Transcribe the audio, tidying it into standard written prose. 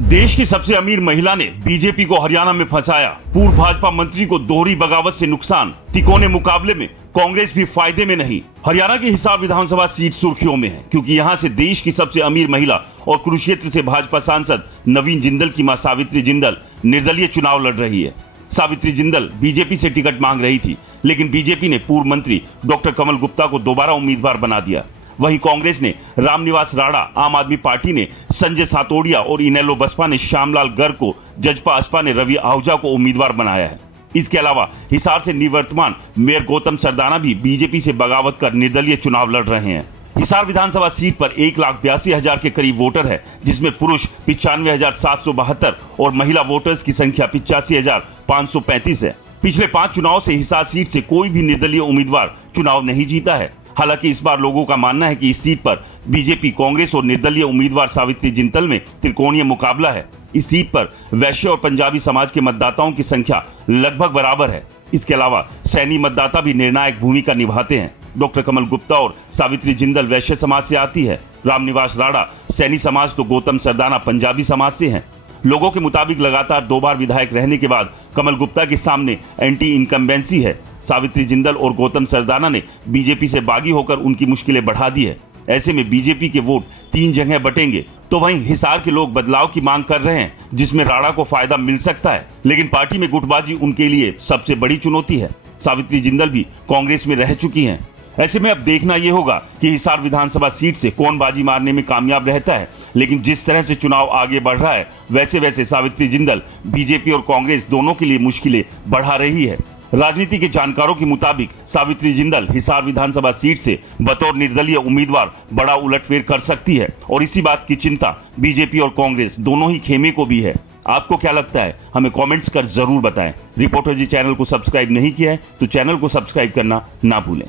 देश की सबसे अमीर महिला ने बीजेपी को हरियाणा में फंसाया। पूर्व भाजपा मंत्री को दोहरी बगावत से नुकसान। तिकोने मुकाबले में कांग्रेस भी फायदे में नहीं। हरियाणा की हिसार विधानसभा सीट सुर्खियों में है क्योंकि यहां से देश की सबसे अमीर महिला और कुरुक्षेत्र से भाजपा सांसद नवीन जिंदल की मां सावित्री जिंदल निर्दलीय चुनाव लड़ रही है। सावित्री जिंदल बीजेपी से टिकट मांग रही थी, लेकिन बीजेपी ने पूर्व मंत्री डॉक्टर कमल गुप्ता को दोबारा उम्मीदवार बना दिया। वहीं कांग्रेस ने रामनिवास राणा, आम आदमी पार्टी ने संजय सातोड़िया और इनेलो बसपा ने श्यामलाल गर्ग को, जजपा असपा ने रवि आहूजा को उम्मीदवार बनाया है। इसके अलावा हिसार से निवर्तमान मेयर गौतम सरदाना भी बीजेपी से बगावत कर निर्दलीय चुनाव लड़ रहे हैं। हिसार विधानसभा सीट पर 1,82,000 के करीब वोटर है, जिसमें पुरुष 95,772 और महिला वोटर्स की संख्या 85,535 है। पिछले 5 चुनाव से हिसार सीट से कोई भी निर्दलीय उम्मीदवार चुनाव नहीं जीता है। हालांकि इस बार लोगों का मानना है कि इस सीट पर बीजेपी, कांग्रेस और निर्दलीय उम्मीदवार सावित्री जिंदल में त्रिकोणीय मुकाबला है। इस सीट पर वैश्य और पंजाबी समाज के मतदाताओं की संख्या लगभग बराबर है। इसके अलावा सैनी मतदाता भी निर्णायक भूमिका निभाते हैं। डॉक्टर कमल गुप्ता और सावित्री जिंदल वैश्य समाज से आती है। रामनिवास राणा सैनी समाज तो गौतम सरदाना पंजाबी समाज से हैं। लोगों के मुताबिक लगातार 2 बार विधायक रहने के बाद कमल गुप्ता के सामने एंटी इनकम्बेंसी है। सावित्री जिंदल और गौतम सरदाना ने बीजेपी से बागी होकर उनकी मुश्किलें बढ़ा दी है। ऐसे में बीजेपी के वोट 3 जगह बटेंगे। तो वहीं हिसार के लोग बदलाव की मांग कर रहे हैं, जिसमें राणा को फायदा मिल सकता है, लेकिन पार्टी में गुटबाजी उनके लिए सबसे बड़ी चुनौती है। सावित्री जिंदल भी कांग्रेस में रह चुकी हैं। ऐसे में अब देखना यह होगा कि हिसार विधानसभा सीट से कौन बाजी मारने में कामयाब रहता है। लेकिन जिस तरह से चुनाव आगे बढ़ रहा है, वैसे वैसे सावित्री जिंदल बीजेपी और कांग्रेस दोनों के लिए मुश्किलें बढ़ा रही है। राजनीति के जानकारों के मुताबिक सावित्री जिंदल हिसार विधानसभा सीट से बतौर निर्दलीय उम्मीदवार बड़ा उलटफेर कर सकती है और इसी बात की चिंता बीजेपी और कांग्रेस दोनों ही खेमे को भी है। आपको क्या लगता है? हमें कमेंट्स कर जरूर बताएं। रिपोर्टर जी चैनल को सब्सक्राइब नहीं किया है तो चैनल को सब्सक्राइब करना ना भूलें।